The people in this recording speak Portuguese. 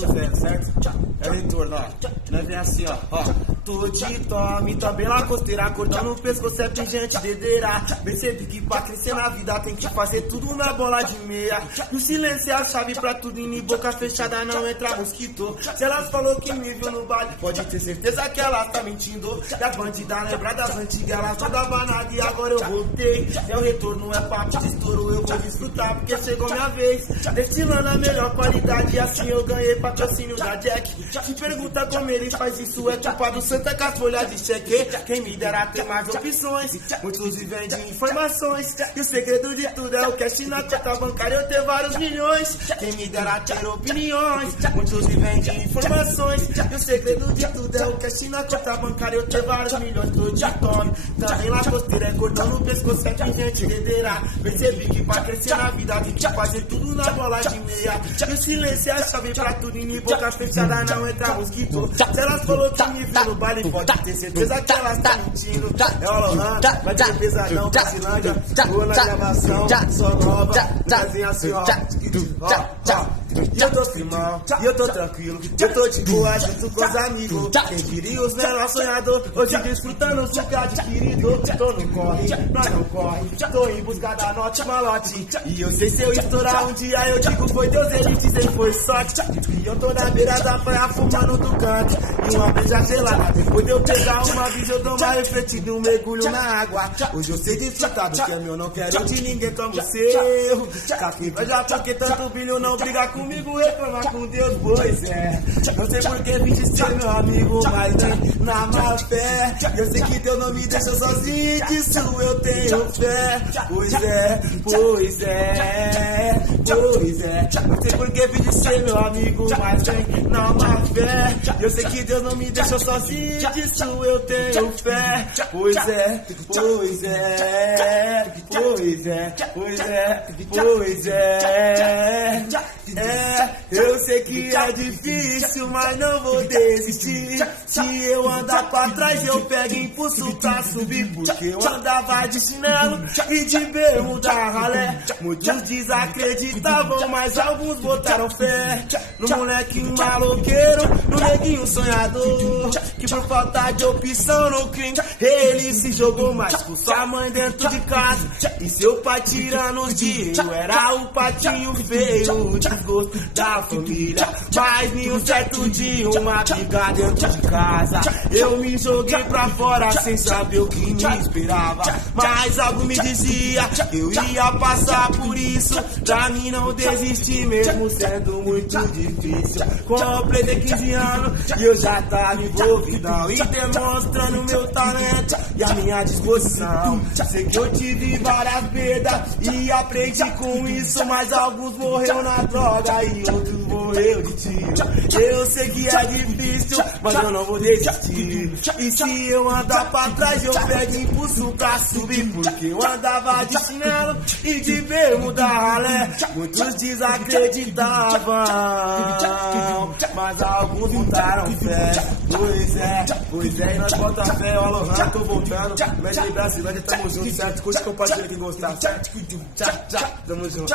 0, certo? É o retorno, ó. Nós vem assim, ó. Tô de tome, também lá costeira, cordão no pescoço é pingente, dedeira. Percebi que pra crescer na vida tem que fazer tudo na bola de meia. No silêncio é a chave pra tudo e em boca fechada não entra mosquito. Se elas falou que me viu no baile, pode ter certeza que ela tá mentindo. E as bandidas lembrar das antigas, elas toda banada e agora eu voltei. É o retorno, é papo de estouro, eu vou desfrutar porque chegou minha vez. Destilando a melhor qualidade, assim eu ganhei patrocínio da Jack. Se pergunta como ele faz isso, é culpa do Santa com a folha de cheque. Quem me dera ter mais opções, muitos vivem de informações. E o segredo de tudo é o cash na conta bancária, eu ter vários milhões. Quem me dera ter opiniões, muitos vivem de informações. E o segredo de tudo é o cash na conta bancária, eu ter vários milhões. Tô de tome, também lá costeira, é cordão no pescoço, é pingente, dedeira. Percebi que pra crescer na vida tem que fazer tudo na bola de meia. E o silêncio é a chave pra tudo e em boca fechada não entra mosquito. Se elas falou que me viu no baile, pode ter certeza que elas tá mentindo. É o Lohan, vai ter pesadão, Brasilândia. Rua na gravação, só nova, desenho assim, ó. E eu tô firmão, e eu tô tranquilo, eu tô de boa junto com os amigos. Quem diria os menores sonhador, hoje desfrutando o suco adquirido. Tô no corre, nós não corre, tô em busca da nota malote. E eu sei se eu estourar um dia, eu digo foi Deus, ele dizem foi sorte. E eu tô na beira da praia fumando do canto e uma beija gelada. Depois de eu pegar uma visa, eu dou uma refletida e um mergulho na água. Hoje eu sei desfrutar do que é meu, não quero de ninguém como o seu. Caque inveja porque tanto brilho, não briga comigo, reclama com Deus, pois é. Não sei por que vim de ser meu amigo, mas nem na má fé. Eu sei que Deus não me deixou sozinho, disso eu tenho fé. Pois é, pois é, pois é. Não sei por que vim de ser meu amigo, mas nem na má fé. Eu sei que Deus não me deixou sozinho, disso eu tenho fé. Pois é, pois é, pois é, pois é, pois é. Eu sei que é difícil, mas não vou desistir. Se eu andar pra trás, eu pego impulso pra subir. Porque eu andava de chinelo e de bermuda ralé. Muitos desacreditavam, mas alguns botaram fé no molequinho maloqueiro, no neguinho sonhador, que por falta de opção no crime, ele se jogou mais com sua mãe dentro de casa. E seu pai tirando os dinheiro, era o patinho feio, desgosto da família. Mas em um certo dia, uma briga dentro de casa, eu me joguei pra fora sem saber o que me esperava. Mas algo me dizia que eu ia passar por isso, pra mim não desistir mesmo sendo muito difícil. Completei 15 anos e eu já tava envolvidão e demonstrando meu talento e a minha disposição. Sei que eu tive várias perdas e aprendi com isso, mas alguns morreu na droga e outros morreu de tiro. Eu sei que é difícil, mas eu não vou desistir. E se eu andar pra trás, eu pego impulso pra subir. Porque eu andava de chinelo e de bermuda ralé. Muitos desacreditavam, mas alguns botaram fé. Pois é, e nós bota fé. Ó, Lohan, tô voltando. Média de Brasilândia, tamo junto, certo? Curte, compartilha quem gostar, certo? Tchau, tchau, tamo junto.